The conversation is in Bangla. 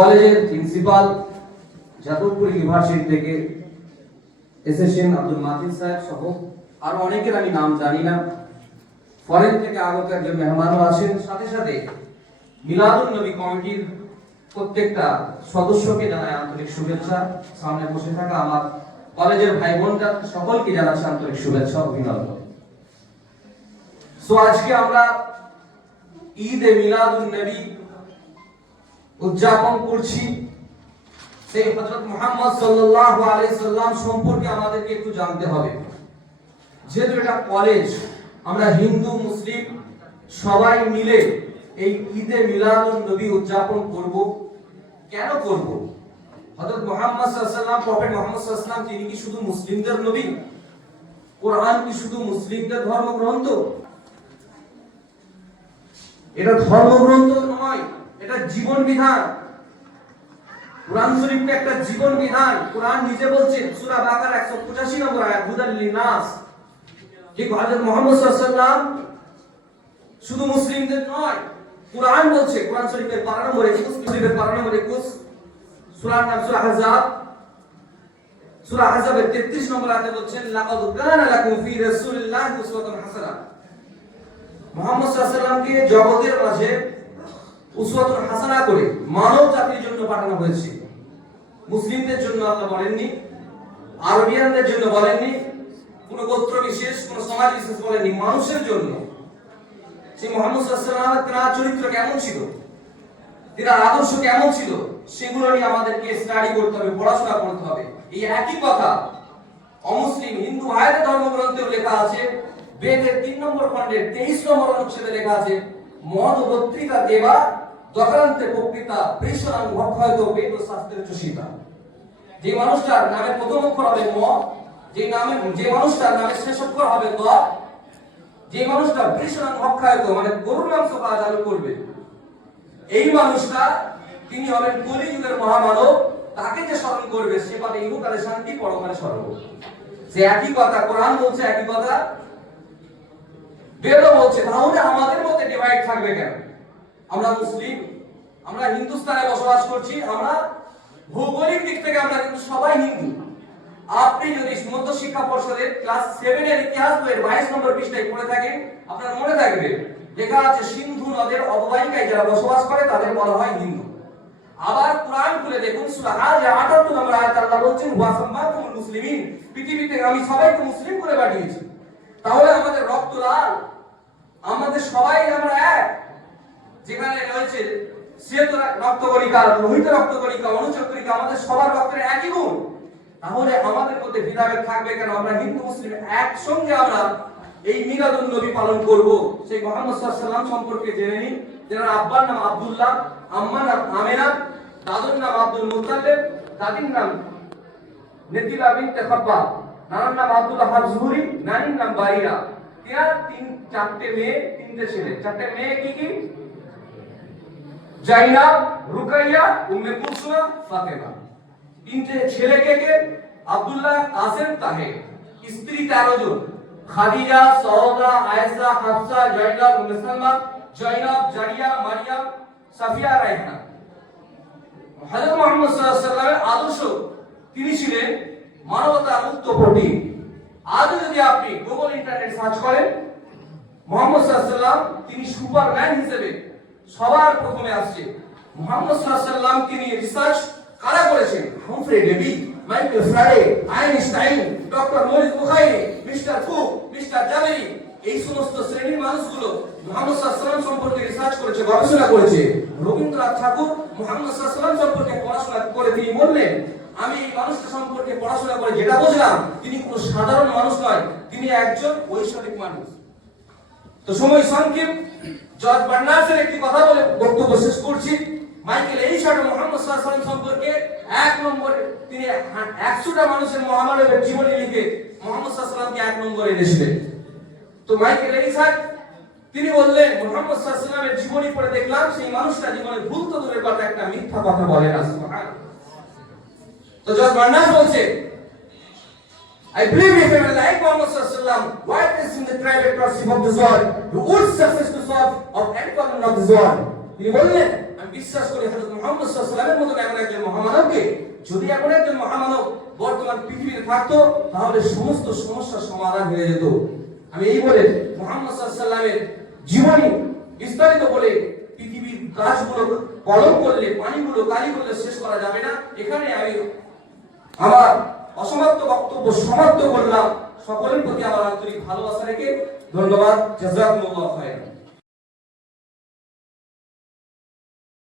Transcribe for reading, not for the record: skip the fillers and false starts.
কলেজের প্রিন্সিপাল যাদবপুর ইউনিভার্সিটি থেকে এসেছেন আব্দুল মাতিন সাহেব সহ আরো অনেকের আমি নাম জানি না। ফরেন থেকে আগত একজন মেহমানও আছেন। সাথে সাথে মিলাদুন নবী কমিটির প্রত্যেকটা সদস্যকে জানাই আন্তরিক শুভেচ্ছা। সামনে বসে থাকা আমার কলেজের ভাই বোনরা সকলকে জানাচ্ছি আন্তরিক শুভেচ্ছা ও অভিনন্দন। আজকে আমরা ঈদ এ মিলাদুন নবী উদযাপন করছি। সেই হযরত মুহাম্মদ সাল্লাল্লাহু আলাইহি সাল্লাম সম্পর্কে আমাদেরকে একটু জানতে হবে। যেহেতু এটা কলেজ, আমরা হিন্দু মুসলিম সবাই মিলে এই ঈদে মিলাদুন নবী উদযাপন করব। কেন করব? হযরত মুহাম্মদ সাল্লাল্লাহু আলাইহি সাল্লাম, প্রফেট মুহাম্মদ সাল্লাল্লাহু আলাইহি সাল্লাম তিনি কি শুধু মুসলিমদের নবী? কোরআন কি শুধু মুসলিমদের ধর্মগ্রন্থ? এটা ধর্মগ্রন্থ নয়, এটা জীবন বিধান। কোরআন শরীফটা একটা জীবন বিধান। কোরআন নিজে বলছে সূরা বাকারা 185 নম্বর আয়াত, হুদাল লিনাস, যে হযরত মুহাম্মদ সাল্লাল্লাহু আলাইহি সাল্লাম শুধু মুসলিমদের নয়। কোরআন বলছে, কোরআন শরীফের 12 নম্বর 21, সূরার নাম সূরা আহজাব, সূরা আহজাবের 33 নম্বর আয়াতে বলছেন লাকাদ কানা লাকুম ফি রাসূলিল্লাহি উসওয়াতুন হাসানাহ। মুহাম্মদ সাল্লাল্লাহু আলাইহি সাল্লামকে জগতের মাঝে উসওয়াতুন হাসানা করে মানব জাতির জন্য পাঠানো হয়েছে। মুসলিমদের জন্য আল্লাহ বলেননি, আরবিয়ানদের জন্য বলেননি, কোন গোত্র বিশেষ, কোন সমাজ বিশেষ বলেননি, মানুষের জন্য। সেই মুহাম্মদ সাল্লাল্লাহু আলাইহি সাল্লামের তার চরিত্র কেমন ছিল, তার আদর্শ কেমন ছিল, সেগুলো নিয়ে আমাদেরকে স্টাডি করতে হবে, পড়াশোনা করতে হবে। এই একই কথা অমুসলিম হিন্দু ভাইদের ধর্মগ্রন্থেও লেখা আছে। বেদের 3 নম্বর খণ্ডের 23 নম্বর অনুচ্ছেদে লেখা আছে, মদ বক্তৃতা দেবা দকান্তে বক্তৃতা বৃষণাং ভক্ষয়তো বেদ শাস্ত্রের চষিতা। যে মানুষটার নামে প্রথম অক্ষর হবে ম, যে মানুষটার নামে শেষ অক্ষর হবে ত, যে মানুষটা বৃষণাং ভক্ষয়তো মানে গরুর মাংস খাওয়া চালু করবে, এই মানুষটা তিনি হবেন কলিযুগের মহামানব। তাকে যে স্মরণ করবে সে পাবে ইহকালে শান্তি, পরকালে স্বর্গ। সে একই কথা কোরআন বলছে, একই কথা বেদও বলছে। তাহলে আমাদের মধ্যে ডিভাইড থাকবে কেন? আমরা মুসলিম, আমরা হিন্দুস্তানে বসবাস করছি, আমরা ভৌগোলিক দিক থেকে আমরা কিন্তু সবাই হিন্দু। আপনি যদি মধ্য শিক্ষা পর্ষদের ক্লাস 7 এর ইতিহাস বইয়ের 22 নম্বর পৃষ্ঠায় পড়ে থাকেন, আপনার মনে থাকবে লেখা আছে সিন্ধু নদের অববাহিকায় যারা বসবাস করে তাদের বলা হয় হিন্দু। আবার কোরআন খুলে দেখুন সূরা আজ 78 নম্বর আয়াত আল্লাহ বলছেন ওয়া সাম্মাকুমুল মুসলিমিন, পৃথিবীতে আমি সবাইকে মুসলিম করে পাঠিয়েছি। তাহলে আমাদের রক্ত লাল, আমাদের সবাই আমরা এক। যেখানে রয়েছে শ্বেত রক্তকণিকা, লোহিত রক্তকণিকা, অনুচক্রিকা, আমাদের সবার রক্তের একই গুণ। তাহলে আমাদের মধ্যে ভেদাভেদ থাকবে কেন? আমরা হিন্দু মুসলিম একসঙ্গে আমরা এই মিলাদুন নবী পালন করব। সেই মুহাম্মদ সাল্লাল্লাহু আলাইহি সাল্লাম সম্পর্কে জেনে নিন। যার আব্বার নাম আব্দুল্লাহ, আম্মার নাম আমেনা, দাদুর নাম আব্দুল মুত্তালিব, দাদির নাম নেতিলা বিনতে খাব্বাব, নানার নাম আব্দুল্লাহ হাজহুরি, নানির নাম বারিরা। তার 4টে মেয়ে, 3টে ছেলে। 4টে মেয়ে কি কি? জাইনাব, রুকাইয়া, উম্মে কুলসুম, ফাতেমা। 3টে ছেলে কে কে? আব্দুল্লাহ, কাসেম, তাহের। স্ত্রী 13 জন, খাদিজা, সওদা, আয়েশা, হাফসা, জাইনাব, উম্মে সালমা, জাইনাব, জারিয়া, মারিয়াম, সাফিয়া, রায়হানা। হযরত মুহাম্মদ সাল্লাল্লাহু আলাইহি সাল্লামের আদর্শ, তিনি ছিলেন মানবতা মুক্ত প্রোটিন। আজ যদি আপনি গুগল ইন্টারনেট সার্চ করেন, মুহাম্মদ সাল্লাল্লাহু আলাইহি সাল্লাম তিনি সুপারম্যান হিসেবে সবার প্রথমে আসছে। মুহাম্মদ সাল্লাল্লাহু আলাইহি সাল্লাম তিনি রিসার্চ কারা করেছেন? Humphry Davy, Michael Faraday, Einstein, doctor Maurice Bukhari, mister Cook, mister Jaberi, এই সমস্ত শ্রেণীর মানুষগুলো মুহাম্মদ সাল্লাল্লাহু আলাইহি সাল্লাম সম্পর্কে রিসার্চ করেছে, গবেষণা করেছে। রবীন্দ্রনাথ ঠাকুর মুহাম্মদ সাল্লাল্লাহু আলাইহি সাল্লাম সম্পর্কে পড়াশোনা করে তিনি বললেন, আমি এই মানুষটা সম্পর্কে পড়াশোনা করে যেটা বুঝলাম, তিনি কোনো সাধারণ মানুষ নয়, তিনি একজন ঐশ্বরিক মানুষ। তো সময় সংক্ষেপ, জর্জ বার্নার্সের একটি কথা বলে বক্তব্য শেষ করছি। মাইকেল এলিশার্ট মুহাম্মদ সাল্লাল্লাহু আলাইহি সাল্লাম সম্পর্কে 1 নম্বরে তিনি 100টা মানুষের মহামানবের জীবনী লিখে মুহাম্মদ সাল্লাল্লাহু আলাইহি সাল্লামকে 1 নম্বরে এনেছিলেন। তো মাইকেল এলিশার্ট তিনি বললেন, মুহাম্মদ সাল্লাল্লাহু আলাইহি সাল্লামের জীবনী পড়ে দেখলাম সেই মানুষটা জীবনে ভুল তো দূরের কথা, একটা মিথ্যা কথা বলে না। সুবহানাল্লাহ। তো জর্জ বার্নার্স বলছে, I believe if I like Muhammad sallallahu alaihi wasallam, witness in the private worship of this world, the would success to solve of any problem of this world. তিনি বললেন আমি বিশ্বাস করি হযরত মুহাম্মদ সাল্লাল্লাহু আলাইহি ওয়াসাল্লামের মতো এমন একজন মহামানবকে, যদি এমন একজন মহামানব বর্তমান পৃথিবীতে থাকতো তাহলে সমস্ত সমস্যার সমাধান হয়ে যেত। আমি এই বলে মুহাম্মদ সাল্লাল্লাহু আলাইহি ওয়াসাল্লামের জীবনী বিস্তারিত বলে পৃথিবীর গাছগুলো কলম করলে, পানিগুলো কালি করলে শেষ করা যাবে না। এখানে আমি আমার অসমাপ্ত বক্তব্য সমাপ্ত করলাম। সকলের প্রতি আমার আন্তরিক ভালোবাসা রেখে ধন্যবাদ। জাযাকুমুল্লাহু খায়রান।